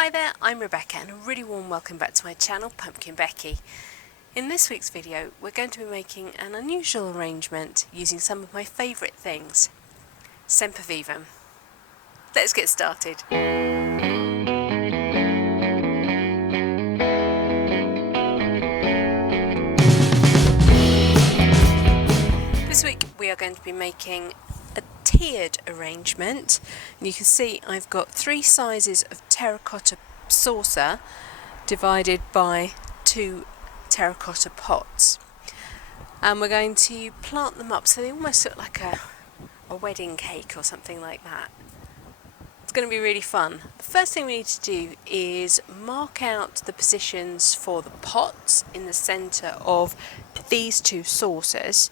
Hi there, I'm Rebecca and a really warm welcome back to my channel, PumpkinBecki. In this week's video, we're going to be making an unusual arrangement using some of my favourite things, Sempervivum. Let's get started. This week we are going to be making a tiered arrangement. And you can see I've got 3 sizes of terracotta saucer divided by 2 terracotta pots, and we're going to plant them up so they almost look like a wedding cake or something like that. It's going to be really fun. The first thing we need to do is mark out the positions for the pots in the centre of these 2 saucers,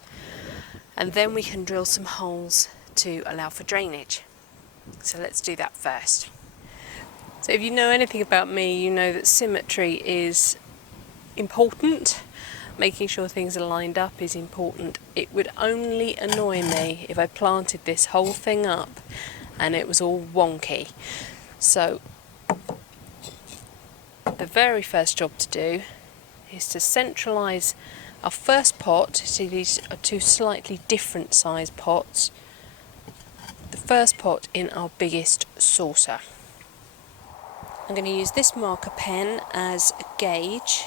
and then we can drill some holes to allow for drainage. So let's do that first. So if you know anything about me, you know that symmetry is important. Making sure things are lined up is important. It would only annoy me if I planted this whole thing up and it was all wonky. So the very first job to do is to centralise our first pot. See, these are 2 slightly different size pots. The first pot in our biggest saucer. I'm going to use this marker pen as a gauge.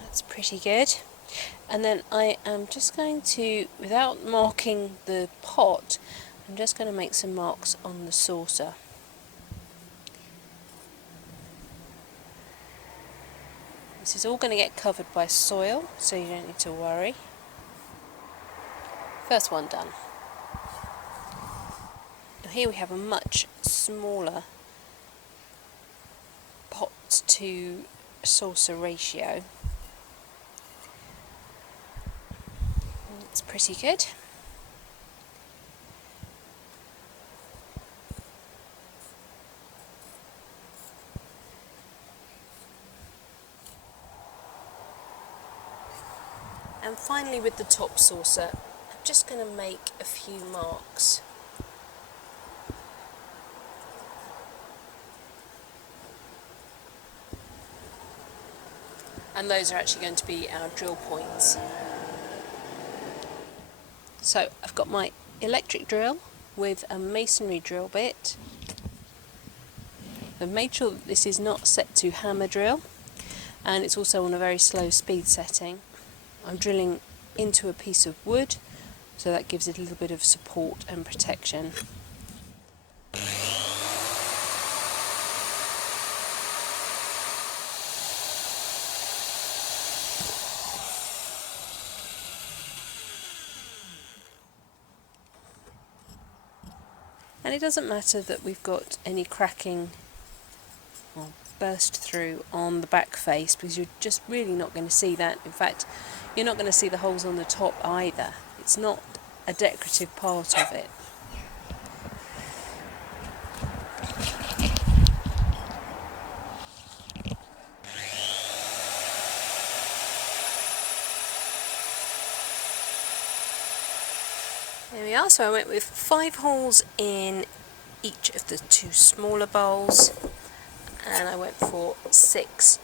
That's pretty good. And then I am just going to, without marking the pot, I'm just going to make some marks on the saucer. This is all going to get covered by soil, so you don't need to worry. First one done. Now here we have a much smaller pot to saucer ratio. It's pretty good. And finally, with the top saucer, I'm just going to make a few marks. And those are actually going to be our drill points. So I've got my electric drill with a masonry drill bit. I've made sure that this is not set to hammer drill, and it's also on a very slow speed setting. I'm drilling into a piece of wood, so that gives it a little bit of support and protection. And it doesn't matter that we've got any cracking or burst through on the back face, because you're just really not going to see that. In fact, you're not going to see the holes on the top either. It's not a decorative part of it. There we are, so I went with 5 holes in each of the 2 smaller bowls, and I went for 6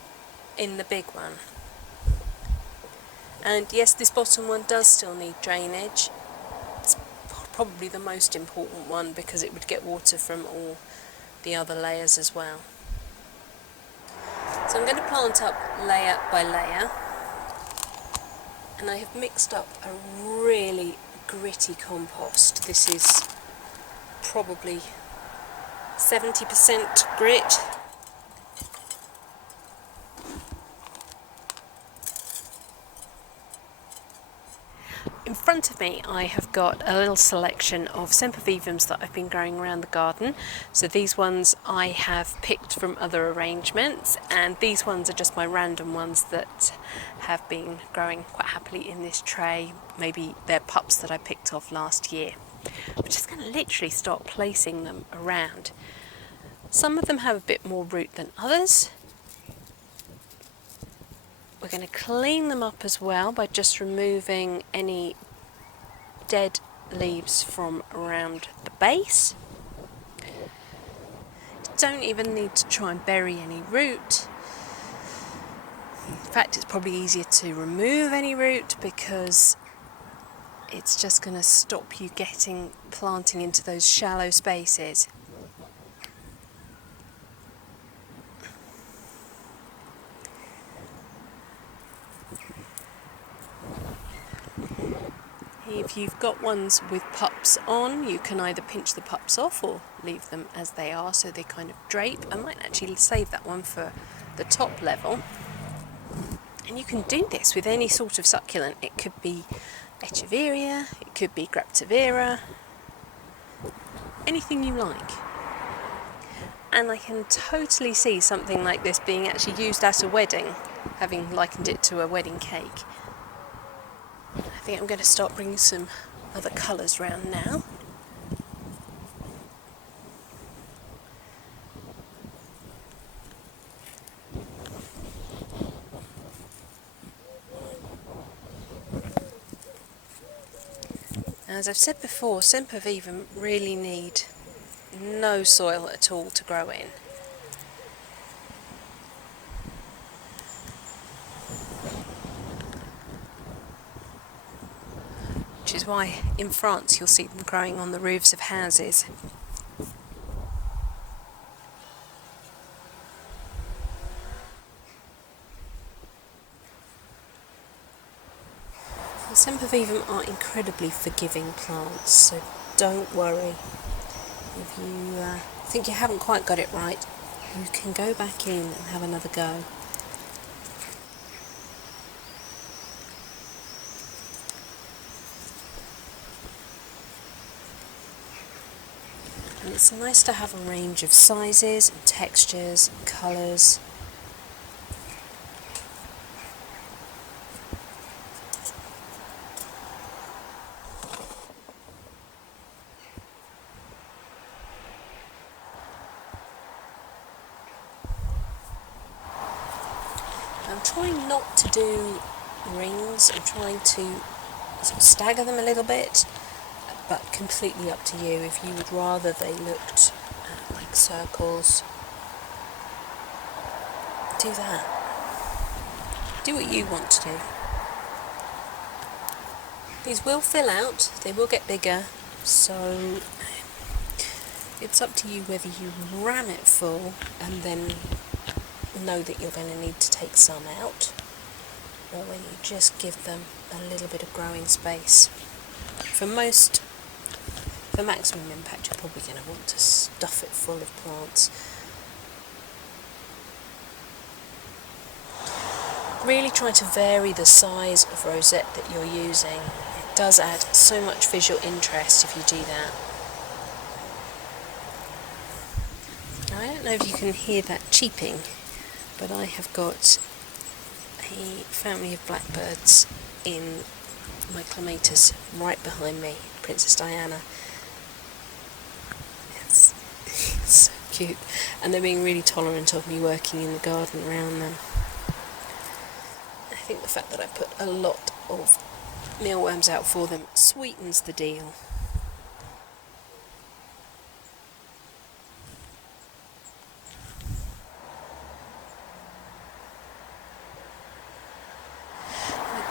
in the big one. And yes, this bottom one does still need drainage. It's probably the most important one because it would get water from all the other layers as well. So I'm going to plant up layer by layer, and I have mixed up a really gritty compost. This is probably 70% grit. In front of me I have got a little selection of Sempervivums that I've been growing around the garden. So these ones I have picked from other arrangements, and these ones are just my random ones that have been growing quite happily in this tray. Maybe they're pups that I picked off last year. I'm just going to literally start placing them around. Some of them have a bit more root than others. We're going to clean them up as well by just removing any dead leaves from around the base. Don't even need to try and bury any root. In fact, it's probably easier to remove any root because it's just going to stop you planting into those shallow spaces. If you've got ones with pups on, you can either pinch the pups off or leave them as they are so they kind of drape. I might actually save that one for the top level. And you can do this with any sort of succulent. It could be Echeveria, it could be Graptivera, anything you like. And I can totally see something like this being actually used at a wedding, having likened it to a wedding cake. I think I'm going to start bringing some other colours round now. As I've said before, Sempervivum really need no soil at all to grow in. Which is why in France you'll see them growing on the roofs of houses. The Sempervivum are incredibly forgiving plants, so don't worry. If you think you haven't quite got it right, you can go back in and have another go. And it's nice to have a range of sizes and textures and colours. I'm trying not to do rings, I'm trying to sort of stagger them a little bit, but completely up to you. If you would rather they looked like circles, do that. Do what you want to do. These will fill out, they will get bigger, so it's up to you whether you ram it full and then know that you're going to need to take some out, or when you just give them a little bit of growing space. For maximum impact, you're probably going to want to stuff it full of plants. Really try to vary the size of rosette that you're using. It does add so much visual interest if you do that. Now, I don't know if you can hear that cheeping, but I have got a family of blackbirds in my clematis right behind me, Princess Diana. It's so cute, and they're being really tolerant of me working in the garden around them. I think the fact that I put a lot of mealworms out for them sweetens the deal.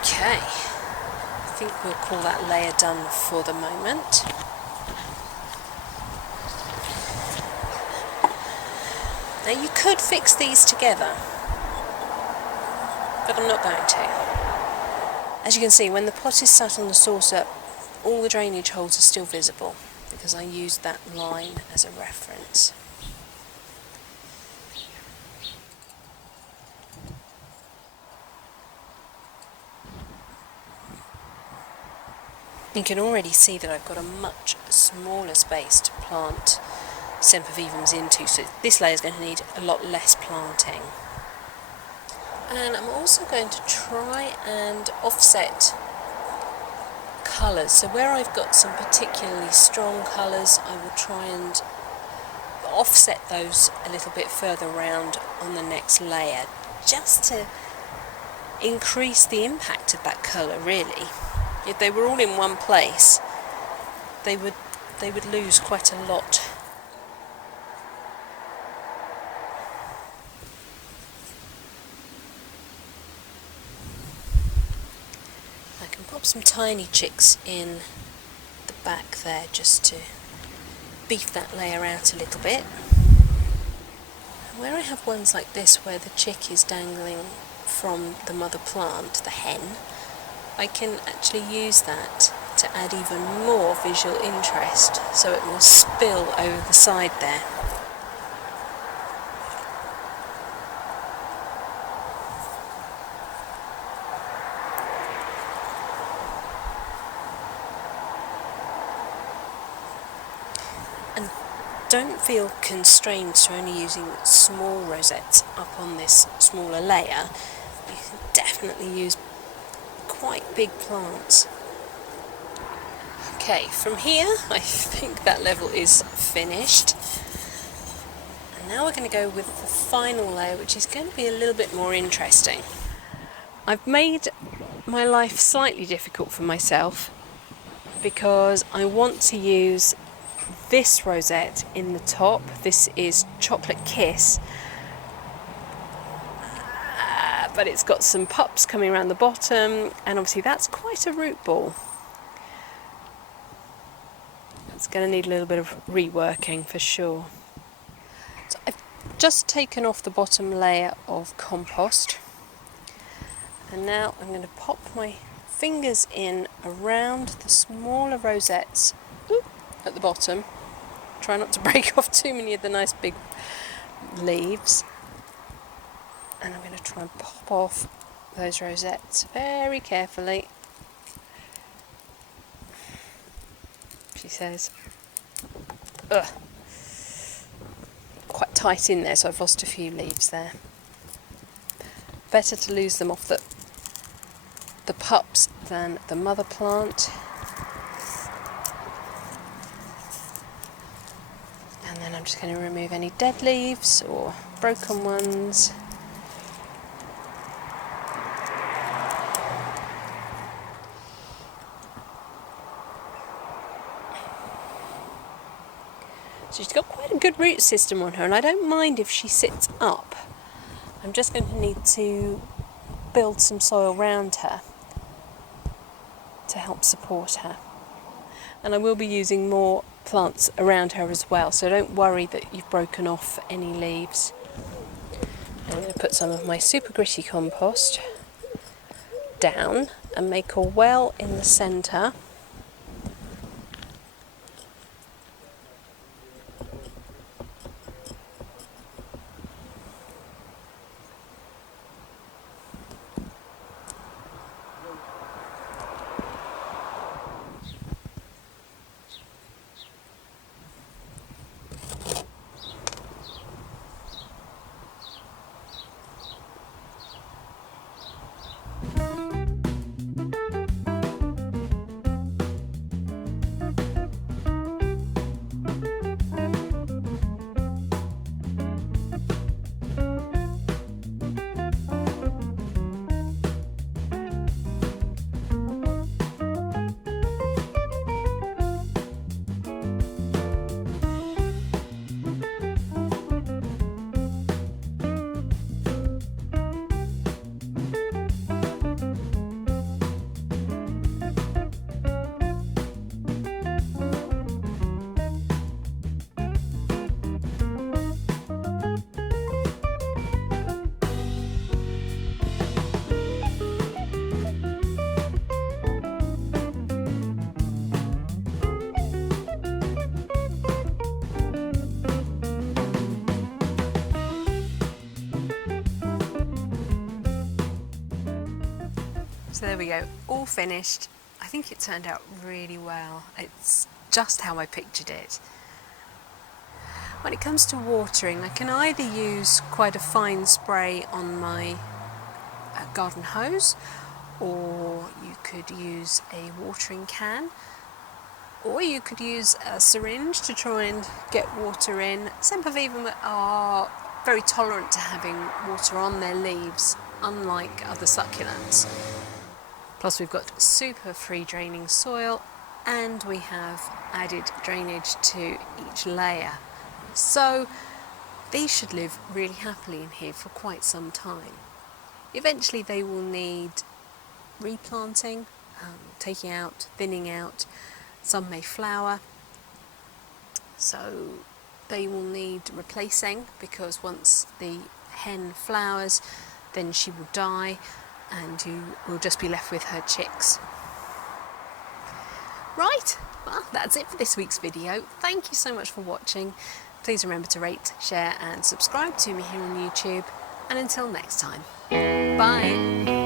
Okay, I think we'll call that layer done for the moment. Now you could fix these together, but I'm not going to. As you can see, when the pot is sat on the saucer, all the drainage holes are still visible because I used that line as a reference. You can already see that I've got a much smaller space to plant Sempervivums into, so this layer is going to need a lot less planting. And I'm also going to try and offset colours. So where I've got some particularly strong colours, I will try and offset those a little bit further round on the next layer, just to increase the impact of that colour really. If they were all in one place, they would lose quite a lot. I can pop some tiny chicks in the back there just to beef that layer out a little bit. Where I have ones like this where the chick is dangling from the mother plant, the hen, I can actually use that to add even more visual interest, so it will spill over the side there. And don't feel constrained to only using small rosettes up on this smaller layer. You can definitely use quite big plants. Okay, from here I think that level is finished. And now we're going to go with the final layer, which is going to be a little bit more interesting. I've made my life slightly difficult for myself because I want to use this rosette in the top. This is Chocolate Kiss, but it's got some pups coming around the bottom, and obviously that's quite a root ball. It's going to need a little bit of reworking for sure. So I've just taken off the bottom layer of compost, and now I'm going to pop my fingers in around the smaller rosettes at the bottom. Try not to break off too many of the nice big leaves. And I'm going to try and pop off those rosettes very carefully. She says, ugh, quite tight in there, so I've lost a few leaves there. Better to lose them off the pups than the mother plant. And then I'm just going to remove any dead leaves or broken ones. So she's got quite a good root system on her, and I don't mind if she sits up. I'm just going to need to build some soil around her to help support her. And I will be using more plants around her as well, so don't worry that you've broken off any leaves. I'm going to put some of my super gritty compost down and make a well in the centre. So there we go, all finished. I think it turned out really well. It's just how I pictured it. When it comes to watering, I can either use quite a fine spray on my garden hose, or you could use a watering can, or you could use a syringe to try and get water in. Sempervivum are very tolerant to having water on their leaves, unlike other succulents. Plus we've got super free draining soil, and we have added drainage to each layer. So these should live really happily in here for quite some time. Eventually they will need replanting, taking out, thinning out. Some may flower, so they will need replacing, because once the hen flowers then she will die and you will just be left with her chicks. Right, well that's it for this week's video. Thank you so much for watching. Please remember to rate, share and subscribe to me here on YouTube, and until next time, bye!